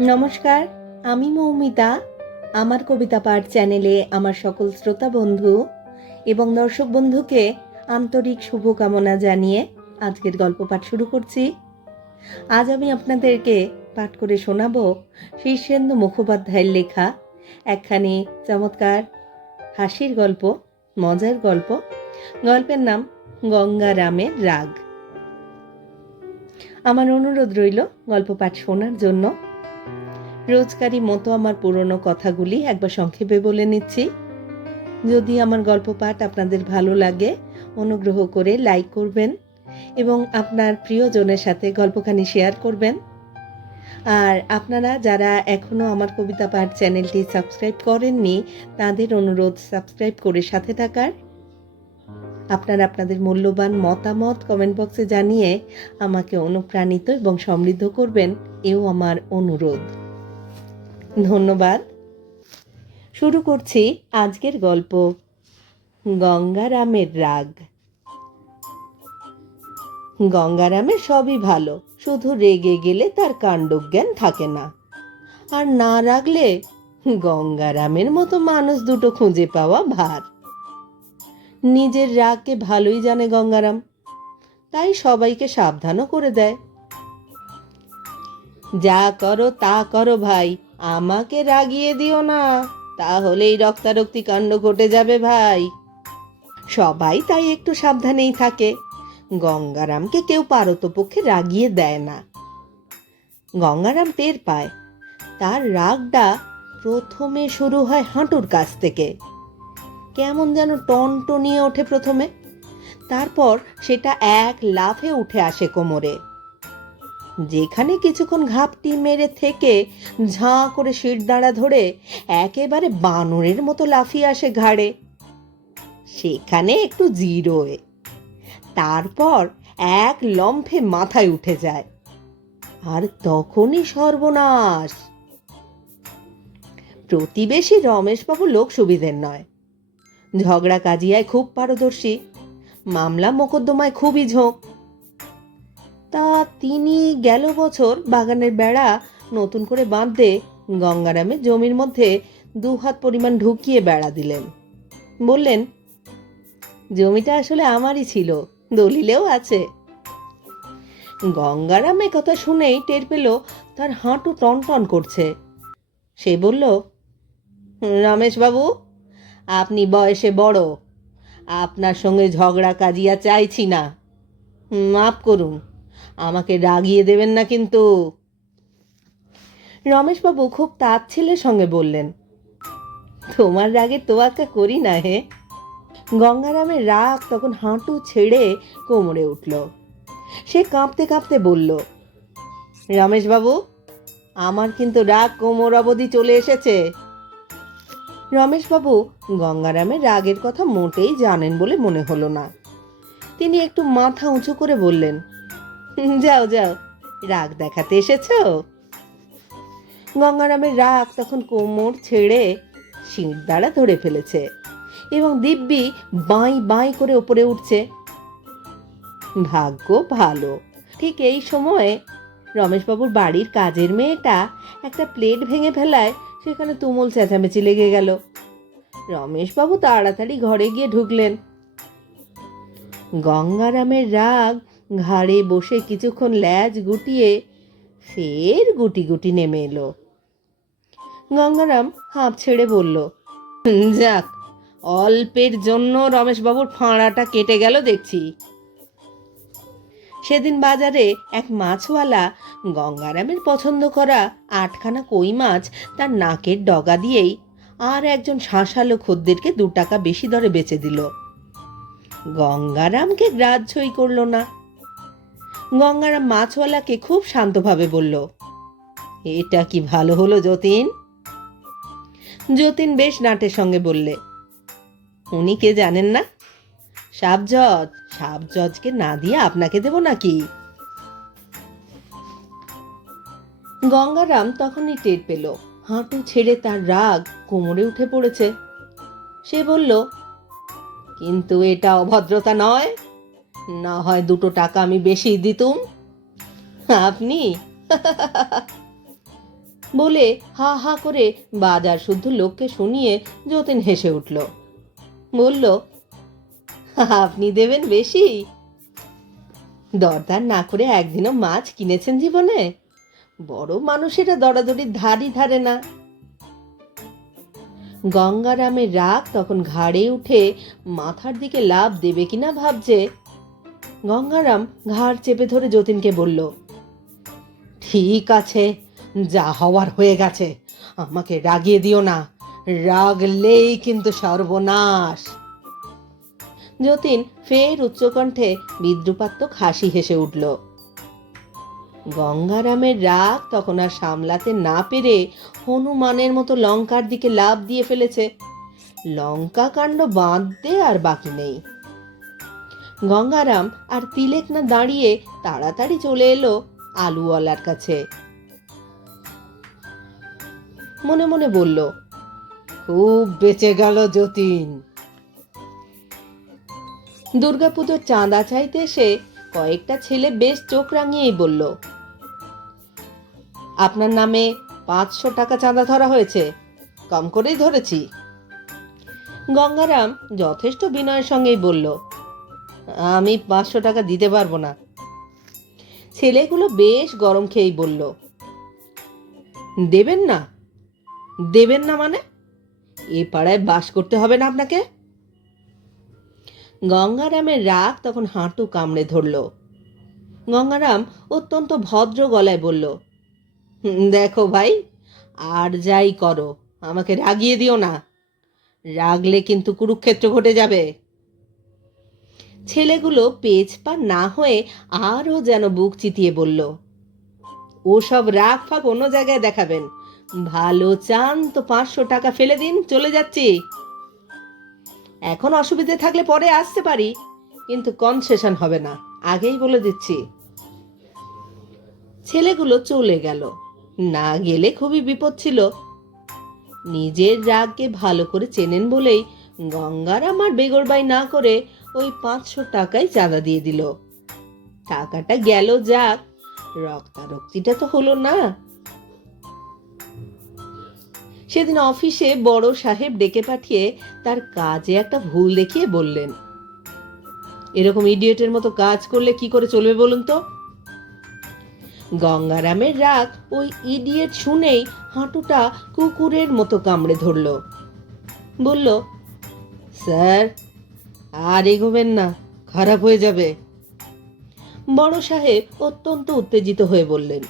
নমস্কার, আমি মৌমিতা। আমার কবিতা পাঠ চ্যানেলে আমার সকল শ্রোতা বন্ধু এবং দর্শক বন্ধুকে আন্তরিক শুভকামনা জানিয়ে আজকের গল্প পাঠ শুরু করছি। আজ আমি আপনাদেরকে পাঠ করে শোনাবো শীর্ষেন্দু মুখোপাধ্যায়ের লেখা, একখানি চমৎকার হাসির গল্প, মজার গল্প। গল্পের নাম গঙ্গারামের রাগ। আমার অনুরোধ রইল গল্প পাঠ শোনার জন্য। রোজকারই মতো আমার পুরনো কথাগুলি একবার সংক্ষেপে বলে নিচ্ছি। যদি আমার গল্প পাঠ আপনাদের ভালো লাগে, অনুগ্রহ করে লাইক করবেন এবং আপনার প্রিয়জনের সাথে গল্পখানি শেয়ার করবেন। আর আপনারা যারা এখনও আমার কবিতা পাঠ চ্যানেলটি সাবস্ক্রাইব করেননি, তাদের অনুরোধ সাবস্ক্রাইব করে সাথে থাকার। আপনারা আপনাদের মূল্যবান মতামত কমেন্ট বক্সে জানিয়ে আমাকে অনুপ্রাণিত এবং সমৃদ্ধ করবেন, এও আমার অনুরোধ। ধন্যবাদ। শুরু করছি আজকের গল্প, গঙ্গারামের রাগ। গঙ্গারামের সবই ভালো, শুধু রেগে গেলে তার কাণ্ডজ্ঞান থাকে না। আর না রাগলে গঙ্গারামের মতো মানুষ দুটো খুঁজে পাওয়া ভার। নিজের রাগকে ভালোই জানে গঙ্গারাম, তাই সবাইকে সাবধানও করে দেয়। যা করো তা করো ভাই আমাকে রাগিয়ে দিও না। তাহলেই রক্তারক্তি কাণ্ড ঘটে যাবে ভাই। সবাই তাই একটু সাবধানেই থাকে। গঙ্গারামকে কেউ পারতপক্ষে রাগিয়ে দেয় না। গঙ্গারাম টের পায়। তার রাগটা প্রথমে শুরু হয় হাঁটুর কাছ থেকে। কেমন যেন টনটনিয়ে ওঠে প্রথমে। তারপর সেটা এক লাফে উঠে আসে কোমরে। যেখানে কিছুক্ষণ ঘাপটি মেরে থেকে ঝাঁ করে শির দাঁড়া ধরে একেবারে বানরের মতো লাফিয়ে আসে ঘাড়ে। সেখানে একটু জিরোয়। তারপর এক লম্ফে মাথায় উঠে যায়। আর তখনই সর্বনাশ। প্রতিবেশী রমেশবাবু লোক সুবিধের নয়। ঝগড়া কাজিয়ায় খুব পারদর্শী। মামলা মোকদ্দমায় খুবই ঝোঁক। তা তিনি গেল বছর বাগানের বেড়া নতুন করে বাঁধতে গঙ্গারামের জমির মধ্যে দু হাত পরিমাণ ঢুকিয়ে বেড়া দিলেন। বললেন, জমিটা আসলে আমারই ছিল, দলিলেও আছে। গঙ্গারাম কথা শুনেই টের পেল তার হাঁটু টনটন করছে। সে বলল রমেশবাবু আপনি বয়সে বড়, আপনার সঙ্গে ঝগড়া কাজিয়া চাইছি না। মাফ করুন আমাকে রাগিয়ে দেবেন না কিন্তু। রমেশবাবু খুব তার ছেলের সঙ্গে বললেন, তোমার রাগে তোয়াক্কা করি না হে? গঙ্গারামের রাগ তখন হাঁটু ছেড়ে কোমরে উঠল। সে কাঁপতে কাঁপতে বলল, রমেশবাবু, আমার কিন্তু রাগ কোমর অবধি চলে এসেছে। রমেশবাবু গঙ্গারামের রাগের কথা মোটেই জানেন বলে মনে হলো না। তিনি একটু মাথা উঁচু করে বললেন যাও যাও। রাগ দেখাতে এসেছ? গঙ্গারামের রাগ তখন কোমর ছেড়ে শির দ্বারা ধরে ফেলেছে এবং দিব্যি বাঁই বাঁই করে ওপরে উঠছে। ভাগ্য ভালো। ঠিক এই সময়ে রমেশবাবুর বাড়ির কাজের মেয়েটা একটা প্লেট ভেঙে ফেলায়, সেখানে তুমুল চেঁচামেচি লেগে গেল। রমেশবাবু তাড়াতাড়ি ঘরে গিয়ে ঢুকলেন। গঙ্গারামের রাগ ঘাড়ে বসে কিছুক্ষণ ল্যাজ গুটিয়ে ফের গুটি গুটি নেমে এলো। গঙ্গারাম হাঁপ ছেড়ে বলল, যাক, অল্পের জন্য রমেশবাবুর ফাঁড়াটা কেটে গেল দেখছি। সেদিন বাজারে এক মাছওয়ালা গঙ্গারামের পছন্দ করা আটখানা কই মাছ তার নাকের ডগা দিয়েই আর একজন শাঁসালো খদ্দেরকে দু টাকা বেশি দরে বেচে দিল। গঙ্গারামকে গ্রাহ্যই করল না। গঙ্গারাম মাছওয়ালাকে খুব শান্তভাবে বলল, এটা কি ভালো হলো যতীন? যতীন বেশ নাটের সঙ্গে বললে, উনি কে জানেন না? সাব জজ সাব জজকে না দিয়ে আপনাকে দেব নাকি? গঙ্গারাম তখনই টের পেল, হাঁটু ছেড়ে তার রাগ কোমরে উঠে পড়েছে। সে বলল, কিন্তু এটা অভদ্রতা নয়। না হয় দুটো টাকা আমি বেশি দিতুম। আপনি? বলে হা হা করে বাজার শুদ্ধ লোককে শুনিয়ে যতীন হেসে উঠল। বলল, আপনি দেবেন বেশি? দরদার না করে একদিনও মাছ কিনেছেন জীবনে? বড় মানুষেরা দরাদরির ধারই ধারে না। গঙ্গারামের রাগ তখন ঘাড়ে উঠে মাথার দিকে লাভ দেবে কিনা ভাবছে গঙ্গারাম ঘাড় চেপে ধরে যতীনকে বলল, ঠিক আছে, যা হওয়ার হয়ে গেছে। আমাকে রাগিয়ে দিও না। রাগলেই কিন্তু সর্বনাশ। যতীন ফের উচ্চকণ্ঠে বিদ্রুপাত্মক হাসি হেসে উঠল, গঙ্গারামের রাগ তখন আর সামলাতে না পেরে হনুমানের মতো লঙ্কার দিকে লাভ দিয়ে ফেলেছে। লঙ্কা কাণ্ড বাঁধতে আর বাকি নেই। গঙ্গারাম আর তিলেক না দাঁড়িয়ে তাড়াতাড়ি চলে এলো আলুওয়ালার কাছে। মনে মনে বলল, খুব বেঁচে গেল যতীন। দুর্গাপুজোর চাঁদা চাইতে এসে কয়েকটা ছেলে বেশ চোখ রাঙিয়েই বলল, আপনার নামে পাঁচশো টাকা চাঁদা ধরা হয়েছে, কম করেই ধরেছি। গঙ্গারাম যথেষ্ট বিনয়ের সঙ্গেই বলল আমি পাঁচশো টাকা দিতে পারব না। ছেলেগুলো বেশ গরম খেয়েই বলল, দেবেন না। দেবেন না মানে? এ পাড়ায় বাস করতে হবে না আপনাকে? গঙ্গারামের রাগ তখন হাঁটু কামড়ে ধরল। গঙ্গারাম অত্যন্ত ভদ্র গলায় বলল, দেখো ভাই, আর যাই করো, আমাকে রাগিয়ে দিও না। রাগলে কিন্তু কুরুক্ষেত্র ঘটে যাবে। ছেলেগুলো পেজ পা না হয়ে আরও যেন বুক চিতিয়ে বলল, ওসব রাগ ফাগ অন্য জায়গায় দেখাবেন। ভালো চান তো পাঁচশো টাকা ফেলে দিন, চলে যাচ্ছি। এখন অসুবিধে থাকলে পরে আসতে পারি, কিন্তু কনসেশন হবে না, আগেই বলে দিচ্ছি। ছেলেগুলো চলে গেল। না গেলে খুবই বিপদ ছিল। নিজের রাগকে ভালো করে চেনেন বলেই গঙ্গারাম আর বেগরবাই না করে ওই পাঁচশো টাকাই চাঁদা দিয়ে দিল। টাকাটা গেল যাক, রক্তারক্তিটা তো হলো না। সেদিন অফিসে বড় সাহেব ডেকে পাঠিয়ে তার কাজে একটা ভুল দেখিয়ে বললেন। এরকম ইডিয়েটের মতো কাজ করলে কি করে চলবে বলুন তো? গঙ্গারামের রাগ ওই ইডিয়েট শুনেই হাঁটুটা কুকুরের মতো কামড়ে ধরল। বলল, স্যার আর এগোবেন না, খারাপ হয়ে যাবে। বড় সাহেব অত্যন্ত উত্তেজিত হয়ে বললেন,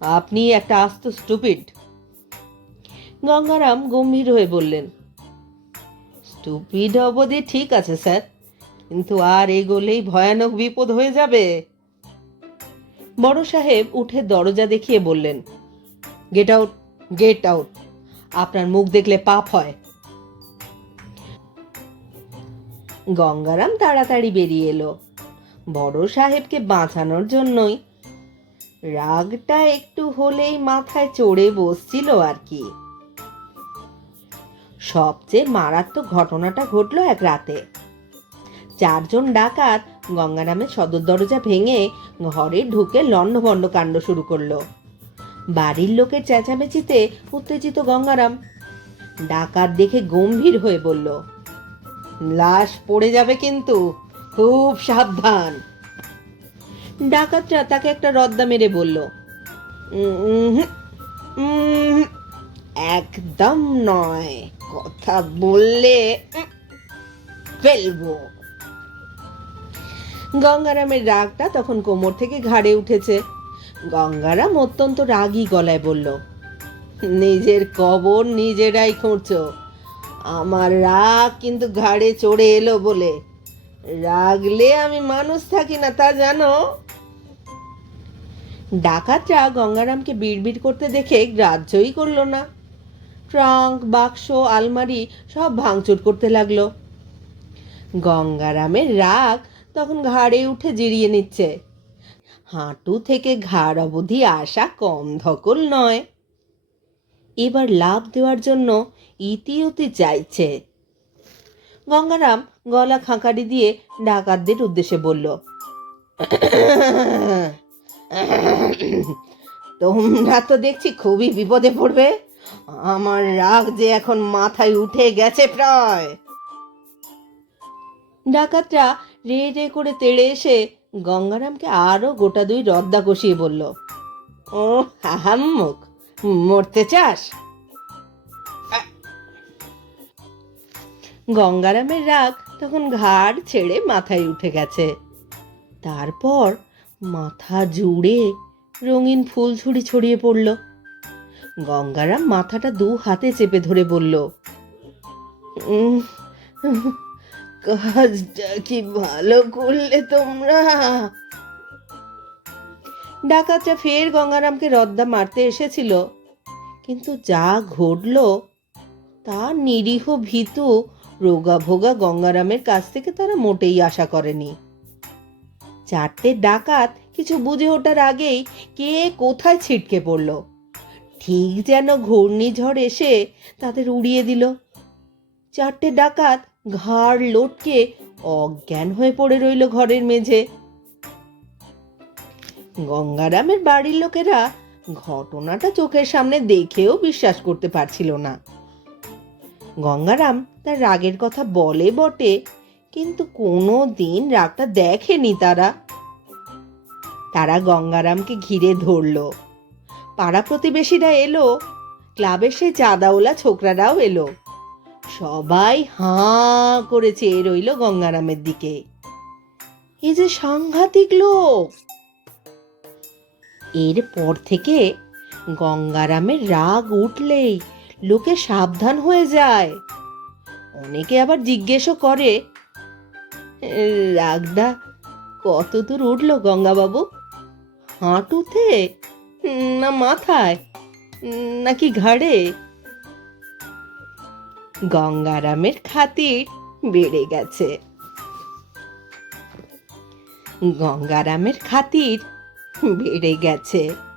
আপনি একটা আস্ত স্টুপিড গঙ্গারাম গম্ভীর হয়ে বললেন স্টুপিড অবধি ঠিক আছে, স্যার, কিন্তু আর এগোলেই ভয়ানক বিপদ হয়ে যাবে। বড় সাহেব উঠে দরজা দেখিয়ে বললেন গেট আউট গেট আউট আপনার মুখ দেখলে পাপ হয়। গঙ্গারাম তাড়াতাড়ি বেরিয়ে এলো। বড় সাহেবকে বাঁচানোর জন্যই। রাগটা একটু হলেই মাথায় চড়ে বসছিল আর কি। সবচেয়ে মারাত্মক ঘটনাটা ঘটলো এক রাতে। চারজন ডাকাত গঙ্গারামের সদর দরজা ভেঙে ঘরে ঢুকে লণ্ডভণ্ড কাণ্ড শুরু করল। বাড়ির লোকের চেঁচামেচিতে উত্তেজিত গঙ্গারাম। ডাকাত দেখে গম্ভীর হয়ে বলল লাশ পড়ে যাবে কিন্তু খুব সাবধান। ডাকাতরা তাকে একটা রদ্দা মেরে বলল "উম, উম, একদম নয় কথা বললে ফেলব। গঙ্গারামের রাগটা তখন কোমর থেকে ঘাড়ে উঠেছে। গঙ্গারাম অত্যন্ত রাগী গলায় বলল নিজের কবর নিজেরাই খুঁড়ছো আমার রাগ কিন্তু ঘাড়ে চড়ে এলো বলে। রাগলে আমি মানুষ থাকি না, তা জানো? ডাকাতরা গঙ্গারামকে বিড়বিড় করতে দেখে গ্রাহ্যই করল না। ট্রাঙ্ক, বাক্স, আলমারি সব ভাঙচুর করতে লাগল। গঙ্গারামের রাগ তখন ঘাড়ে উঠে জিরিয়ে নিচ্ছে। হাঁটু থেকে ঘাড় অবধি আসা কম ধকল নয়। এবার লাভ দেওয়ার জন্য ইতিউতি চাইছে গঙ্গারাম গলা খাঁকারি দিয়ে ডাকাতদের উদ্দেশ্যে বলল, তোমরা তো দেখছি খুবই বিপদে পড়বে। আমার রাগ যে এখন মাথায় উঠে গেছে প্রায়। ডাকাতরা রে রে করে তেড়ে এসে গঙ্গারামকে আরও গোটা দুই রদ্দা কষিয়ে বলল, ও হাহাম্মুক মরতে চাস? গঙ্গারামের রাগ তখন ঘাড় ছেড়ে মাথায় উঠে গেছে। তারপর মাথা জুড়ে রঙিন ফুল ঝুড়ি ছড়িয়ে পড়ল। গঙ্গারাম মাথাটা দু হাতে চেপে ধরে বলল "উম, কাজটা কি ভালো করলে তোমরা? ডাকাতটা ফের গঙ্গারামকে রদ্দা মারতে এসেছিল। কিন্তু যা ঘটল, তা নিরীহ ভীতু রোগা ভোগা গঙ্গারামের কাছ থেকে তারা মোটেই আশা করেনি। চারটে ডাকাত কিছু বুঝে ওঠার আগেই কে কোথায় ছিটকে পড়ল। ঠিক যেন ঘূর্ণিঝড় এসে তাদের উড়িয়ে দিল। চারটে ডাকাত ঘাড় লটকে অজ্ঞান হয়ে পড়ে রইল ঘরের মেঝে। গঙ্গারামের বাড়ির লোকেরা ঘটনাটা চোখের সামনে দেখেও বিশ্বাস করতে পারছিল না। গঙ্গারাম তার রাগের কথা বলে বটে, কিন্তু কোনো দিন রাগটা দেখেনি তারা। তারা গঙ্গারামকে ঘিরে ধরলো। পাড়া প্রতিবেশীরা এলো, ক্লাবের সেই চাঁদাওলা ছোকরারাও এলো। সবাই হাঁ করে চেয়ে রইল গঙ্গারামের দিকে। এ যে সাংঘাতিক লোক! এরপর থেকে গঙ্গারামের রাগ উঠলেই লোকে সাবধান হয়ে যায়। অনেকে আবার জিজ্ঞেসও করে, রাগদা, কত দূর উঠল গঙ্গাবাবু? হাঁটুতে না মাথায়? নাকি ঘাড়ে? গঙ্গারামের খাতির বেড়ে গেছে। গঙ্গারামের খাতির বেড়ে গেছে।